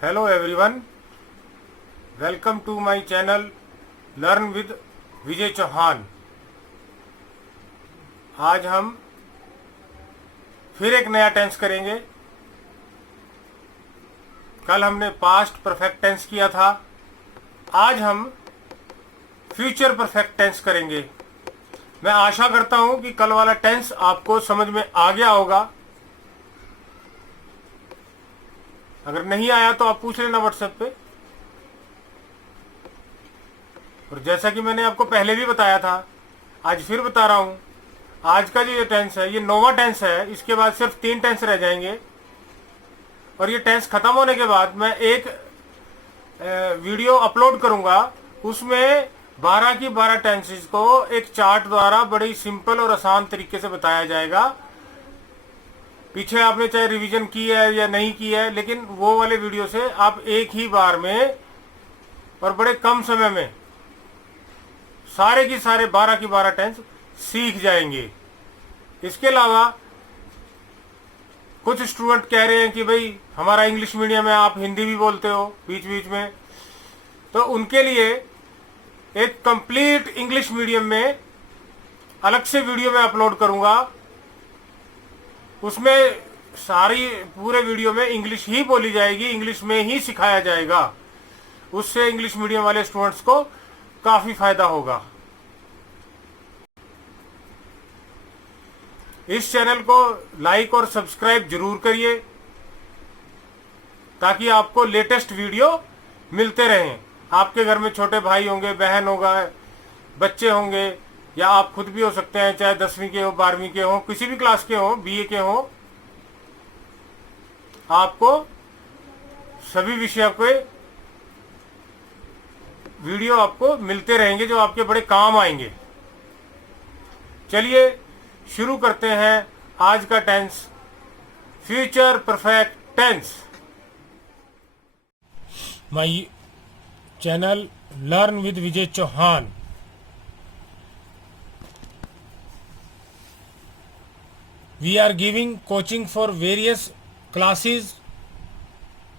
Hello everyone, welcome to my channel learn with Vijay Chauhan. आज हम फिर एक नया टेंस करेंगे। कल हमने पास्ट परफेक्ट टेंस किया था, आज हम फ्यूचर परफेक्ट टेंस करेंगे। मैं आशा करता हूं कि कल वाला टेंस आपको समझ में आ गया होगा। अगर नहीं आया तो आप पूछ लेना व्हाट्सएप पे। और जैसा कि मैंने आपको पहले भी बताया था, आज फिर बता रहा हूं, आज का जो ये टेंस है ये 9वां टेंस है। इसके बाद सिर्फ 3 टेंस रह जाएंगे और ये टेंस खत्म होने के बाद मैं एक वीडियो अपलोड करूंगा। उसमें 12 की 12 टेंसेस को एक चार्ट द्वारा बड़ी सिंपल और आसान तरीके से बताया जाएगा। पीछे आपने चाहे रिवीजन की है या नहीं की है, लेकिन वो वाले वीडियो से आप एक ही बार में और बड़े कम समय में सारे की सारे 12 की 12 टेंस सीख जाएंगे। इसके अलावा कुछ स्टूडेंट कह रहे हैं कि भाई हमारा इंग्लिश मीडियम है, आप हिंदी भी बोलते हो बीच बीच में, तो उनके लिए एक कंप्लीट इंग्लिश मीडियम में अलग से वीडियो में अपलोड करूंगा। उसमें सारी पूरे वीडियो में इंग्लिश ही बोली जाएगी, इंग्लिश में ही सिखाया जाएगा। उससे इंग्लिश मीडियम वाले स्टूडेंट्स को काफी फायदा होगा। इस चैनल को लाइक और सब्सक्राइब जरूर करिए ताकि आपको लेटेस्ट वीडियो मिलते रहें। आपके घर में छोटे भाई होंगे, बहन होगा, बच्चे होंगे, या आप खुद भी हो सकते हैं, चाहे 10वीं के हो, 12वीं के हो, किसी भी क्लास के हो, बीए के हो, आपको सभी विषयों के वीडियो आपको मिलते रहेंगे जो आपके बड़े काम आएंगे। चलिए शुरू करते हैं आज का tense, future perfect tense. My channel learn with Vijay Chauhan. We are giving coaching for various classes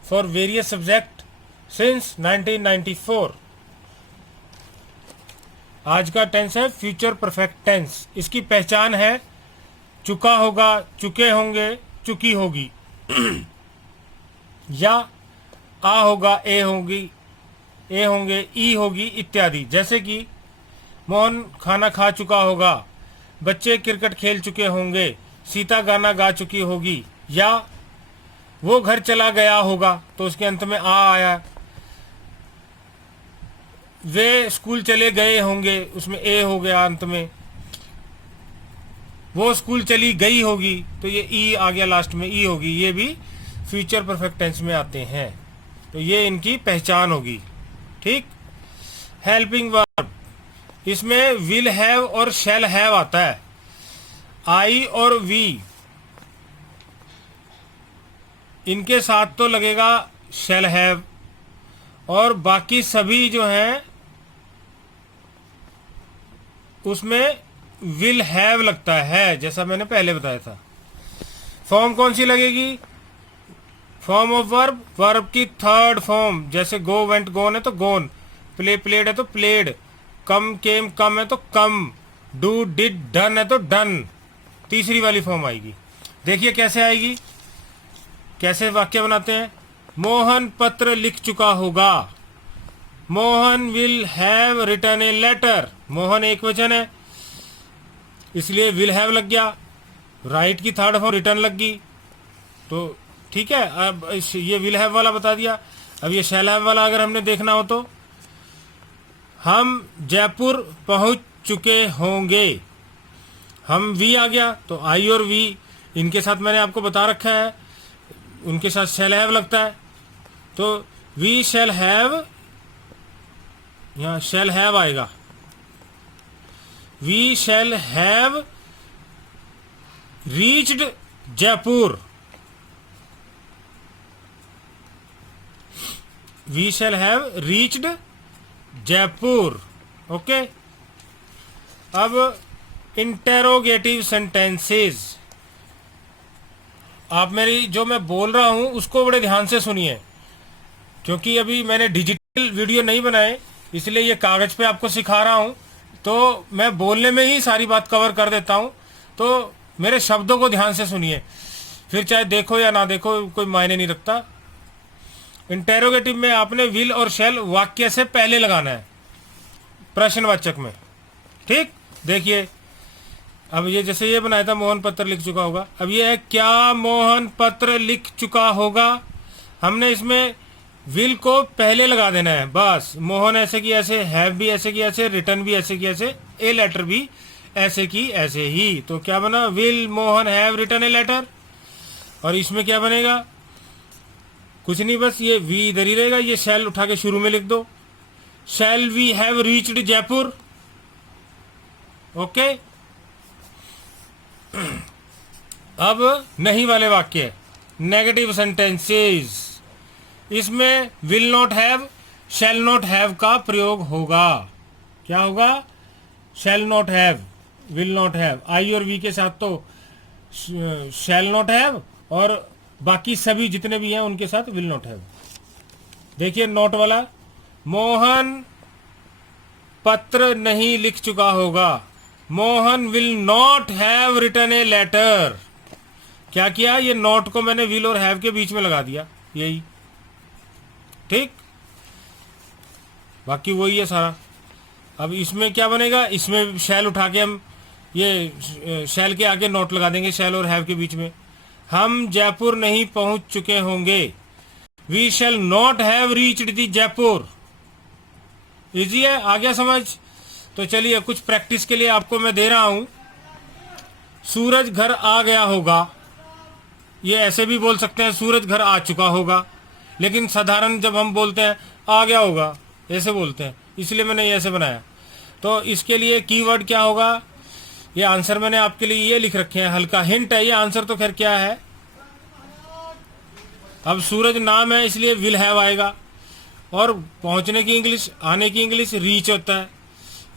for various subjects since 1994. आज का टेंस है फ्यूचर परफेक्ट टेंस। इसकी पहचान है चुका होगा, चुके होंगे, चुकी होगी या आ होगा, ए होगी, ए होंगे, ई होगी इत्यादि। जैसे कि मोहन खाना खा चुका होगा, बच्चे क्रिकेट खेल चुके होंगे, सीता गाना गा चुकी होगी, या वो घर चला गया होगा तो उसके अंत में आ आया। वे स्कूल चले गए होंगे, उसमें ए हो गया अंत में। वो स्कूल चली गई होगी तो ये ई आ गया लास्ट में, ई होगी। ये भी फ्यूचर परफेक्ट टेंस में आते हैं, तो ये इनकी पहचान होगी। ठीक। हेल्पिंग वर्ब, इसमें विल हैव और शैल हैव आता है। आई और वी, इनके साथ तो लगेगा शैल हैव, और बाकी सभी जो हैं उसमें विल हैव लगता है, जैसा मैंने पहले बताया था। फॉर्म कौन सी लगेगी? फॉर्म ऑफ वर्ब, वर्ब की थर्ड फॉर्म। जैसे गो वेंट गोन है तो गोन, प्ले प्लेड है तो प्लेड, कम केम कम है तो कम, डू डिड डन है तो डन, तीसरी वाली फॉर्म आएगी। देखिए कैसे आएगी, कैसे वाक्य बनाते हैं। मोहन पत्र लिख चुका होगा, Mohan will have written a letter. Mohan एक वचन है इसलिए विल हैव लग गया, राइट की थर्ड फॉर्म रिटर्न लग गई, तो ठीक है। अब ये विल हैव वाला बता दिया। अब ये शैल हैव वाला अगर हमने देखना हो तो, हम जयपुर पहुंच चुके होंगे, हम वी आ गया तो आई और वी इनके साथ मैंने आपको बता रखा है, उनके साथ शैल हैव लगता है, तो वी शैल हैव, यहाँ शैल हैव आएगा। We shall have reached Jaipur, we shall have reached Jaipur. Okay. अब इंटेरोगेटिव सेंटेंसेस, आप मेरी जो मैं बोल रहा हूं उसको बड़े ध्यान से सुनिए। क्योंकि अभी मैंने डिजिटल वीडियो नहीं बनाए, इसलिए ये कागज पे आपको सिखा रहा हूँ, तो मैं बोलने में ही सारी बात कवर कर देता हूँ। तो मेरे शब्दों को ध्यान से सुनिए, फिर चाहे देखो या ना देखो कोई मायने नहीं रखता। इंटेरोगेटिव में आपने विल और शैल वाक्य से पहले लगाना है, प्रश्नवाचक में। ठीक, देखिए अब ये जैसे ये बनाया था मोहन पत्र लिख चुका होगा, अब ये है क्या मोहन पत्र लिख चुका होगा। हमने इसमें विल को पहले लगा देना है बस। मोहन ऐसे की ऐसे, हैव भी ऐसे की ऐसे, रिटर्न भी ऐसे की ऐसे, ए लेटर भी ऐसे की ऐसे ही। तो क्या बना, will Mohan have written a letter. और इसमें क्या बनेगा, कुछ नहीं, बस ये वी इधर ही रहेगा, ये शैल उठा के शुरू में लिख दो, shall we have reached Jaipur. Okay, अब नहीं वाले वाक्य, नेगेटिव सेंटेंसेस, इसमें will not have, shall not have का प्रयोग होगा। क्या होगा, shall not have, will not have, I और वी के साथ तो शैल नॉट हैव, और बाकी सभी जितने भी हैं उनके साथ विल नॉट हैव। देखिए नोट वाला, मोहन पत्र नहीं लिख चुका होगा, Mohan will not have written a letter. क्या किया, ये नॉट को मैंने विल और हैव के बीच में लगा दिया, यही। ठीक, बाकी वही है सारा। अब इसमें क्या बनेगा, इसमें शैल उठा के हम ये शैल के आगे नॉट लगा देंगे, शैल और हैव के बीच में। हम जयपुर नहीं पहुंच चुके होंगे, we shall not have reached the Jaipur. Easy है, आ गया समझ। तो चलिए कुछ प्रैक्टिस के लिए आपको मैं दे रहा हूं। सूरज घर आ गया होगा, ये ऐसे भी बोल सकते हैं सूरज घर आ चुका होगा, लेकिन साधारण जब हम बोलते हैं आ गया होगा ऐसे बोलते हैं, इसलिए मैंने ये ऐसे बनाया। तो इसके लिए कीवर्ड क्या होगा, ये आंसर मैंने आपके लिए ये लिख रखे हैं, हल्का हिंट है ये, आंसर तो खैर क्या है। अब सूरज नाम है इसलिए विल हैव आएगा, और पहुंचने की इंग्लिश, आने की इंग्लिश रीच होता है,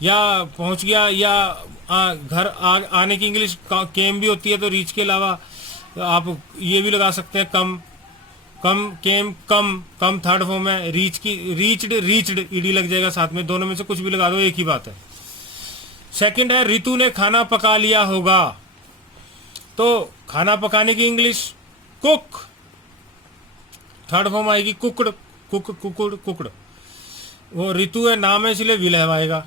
या पहुंच गया, या घर आने की इंग्लिश केम भी होती है। तो रीच के अलावा आप ये भी लगा सकते हैं कम, कम केम कम, कम थर्ड फॉर्म है, रीच की रीच्ड रीच्ड ईडी लग जाएगा साथ में, दोनों में से कुछ भी लगा दो एक ही बात है। सेकंड है रितु ने खाना पका लिया होगा, तो खाना पकाने की इंग्लिश कुक, थर्ड फॉर्म आएगी कुकड़, कुक कुकड़ कुकड़। वो ऋतु है नाम है इसलिए विल हैव आएगा।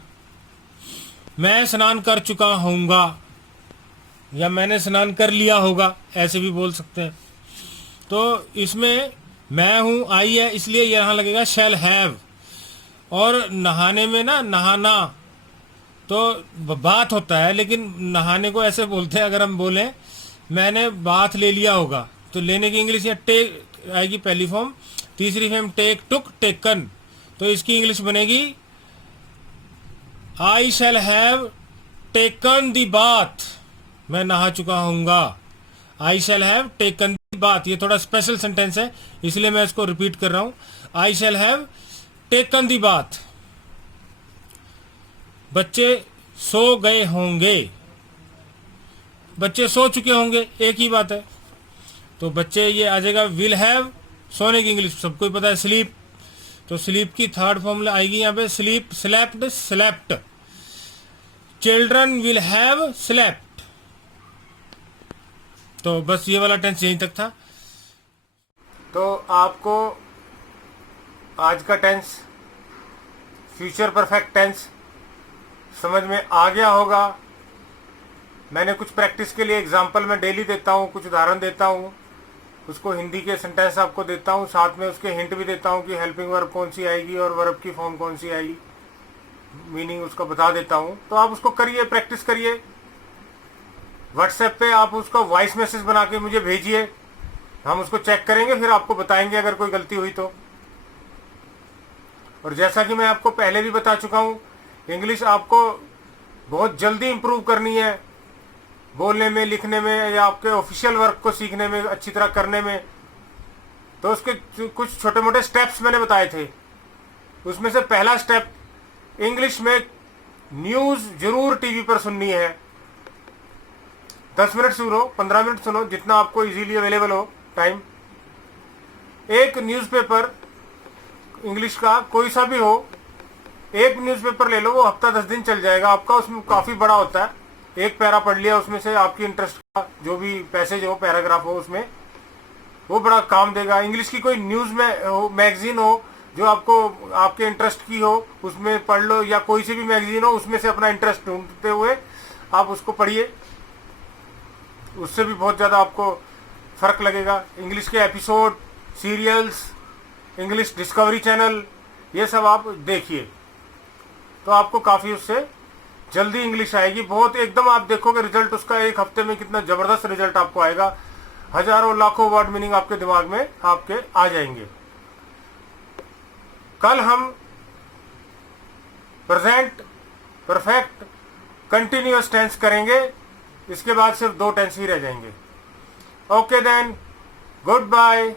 मैं स्नान कर चुका होऊंगा, या मैंने स्नान कर लिया होगा, ऐसे भी बोल सकते हैं। तो इसमें मैं हूं आई है इसलिए यहां लगेगा शैल हैव। और नहाने में ना, नहाना तो बात होता है, लेकिन नहाने को ऐसे बोलते हैं, अगर हम बोलें मैंने बात ले लिया होगा, तो लेने की इंग्लिश या टेक आएगी पहली फॉर्म, तीसरी फॉर्म टेक टुक टेकन। तो इसकी इंग्लिश बनेगी I shall have taken the bath, मैं नहा चुका हूंगा, I shall have taken the bath. ये थोड़ा स्पेशल सेंटेंस है इसलिए मैं इसको रिपीट कर रहा हूं, I shall have taken the bath. बच्चे सो गए होंगे, बच्चे सो चुके होंगे, एक ही बात है। तो बच्चे ये आ जाएगा विल हैव, सोने की इंग्लिश सबको ही पता है स्लीप, तो स्लीप की थर्ड फॉर्मूला आएगी यहाँ पे sleep, slept, slept. Children will have slept. तो बस ये वाला टेंस यहीं तक था। तो आपको आज का टेंस, फ्यूचर परफेक्ट टेंस समझ में आ गया होगा। मैंने कुछ प्रैक्टिस के लिए एग्जाम्पल मैं डेली देता हूँ, कुछ उदाहरण देता हूँ, उसको हिंदी के सेंटेंस आपको देता हूँ, साथ में उसके हिंट भी देता हूँ कि हेल्पिंग वर्ब कौन सी आएगी और वर्ब की फॉर्म कौन सी आएगी, मीनिंग उसको बता देता हूँ। तो आप उसको करिए, प्रैक्टिस करिए। व्हाट्सएप पे आप उसको वॉइस मैसेज बना के मुझे भेजिए, हम उसको चेक करेंगे, फिर आपको बताएंगे अगर कोई गलती हुई तो। और जैसा कि मैं आपको पहले भी बता चुका हूँ, इंग्लिश आपको बहुत जल्दी इम्प्रूव करनी है, बोलने में, लिखने में, या आपके ऑफिशियल वर्क को सीखने में, अच्छी तरह करने में। तो उसके कुछ छोटे मोटे स्टेप्स मैंने बताए थे। उसमें से पहला स्टेप, इंग्लिश में न्यूज़ जरूर टीवी पर सुननी है। 10 मिनट सुनो, 15 मिनट सुनो, जितना आपको इजीली अवेलेबल हो टाइम। एक न्यूज़पेपर इंग्लिश का कोई सा भी हो, एक न्यूज़पेपर ले लो, वो हफ्ता 10 दिन चल जाएगा आपका। उसमें काफ़ी बड़ा होता है, एक पैरा पढ़ लिया उसमें से, आपकी इंटरेस्ट का जो भी पैसेज हो, पैराग्राफ हो उसमें, वो बड़ा काम देगा। इंग्लिश की कोई न्यूज़ में हो, मैगजीन हो जो आपको आपके इंटरेस्ट की हो, उसमें पढ़ लो, या कोई सी भी मैगजीन हो उसमें से अपना इंटरेस्ट ढूंढते हुए आप उसको पढ़िए, उससे भी बहुत ज़्यादा आपको फ़र्क लगेगा। इंग्लिश के episode, serials, English Discovery channel, ये सब आप देखिए, तो आपको काफ़ी उससे जल्दी इंग्लिश आएगी। बहुत एकदम आप देखोगे रिजल्ट उसका, एक हफ्ते में कितना ज़बरदस्त रिजल्ट आपको आएगा। हजारों लाखों वर्ड मीनिंग आपके दिमाग में आपके आ जाएंगे। कल हम प्रेजेंट परफेक्ट कंटिन्यूअस टेंस करेंगे, इसके बाद सिर्फ 2 टेंस ही रह जाएंगे। Okay then, good bye.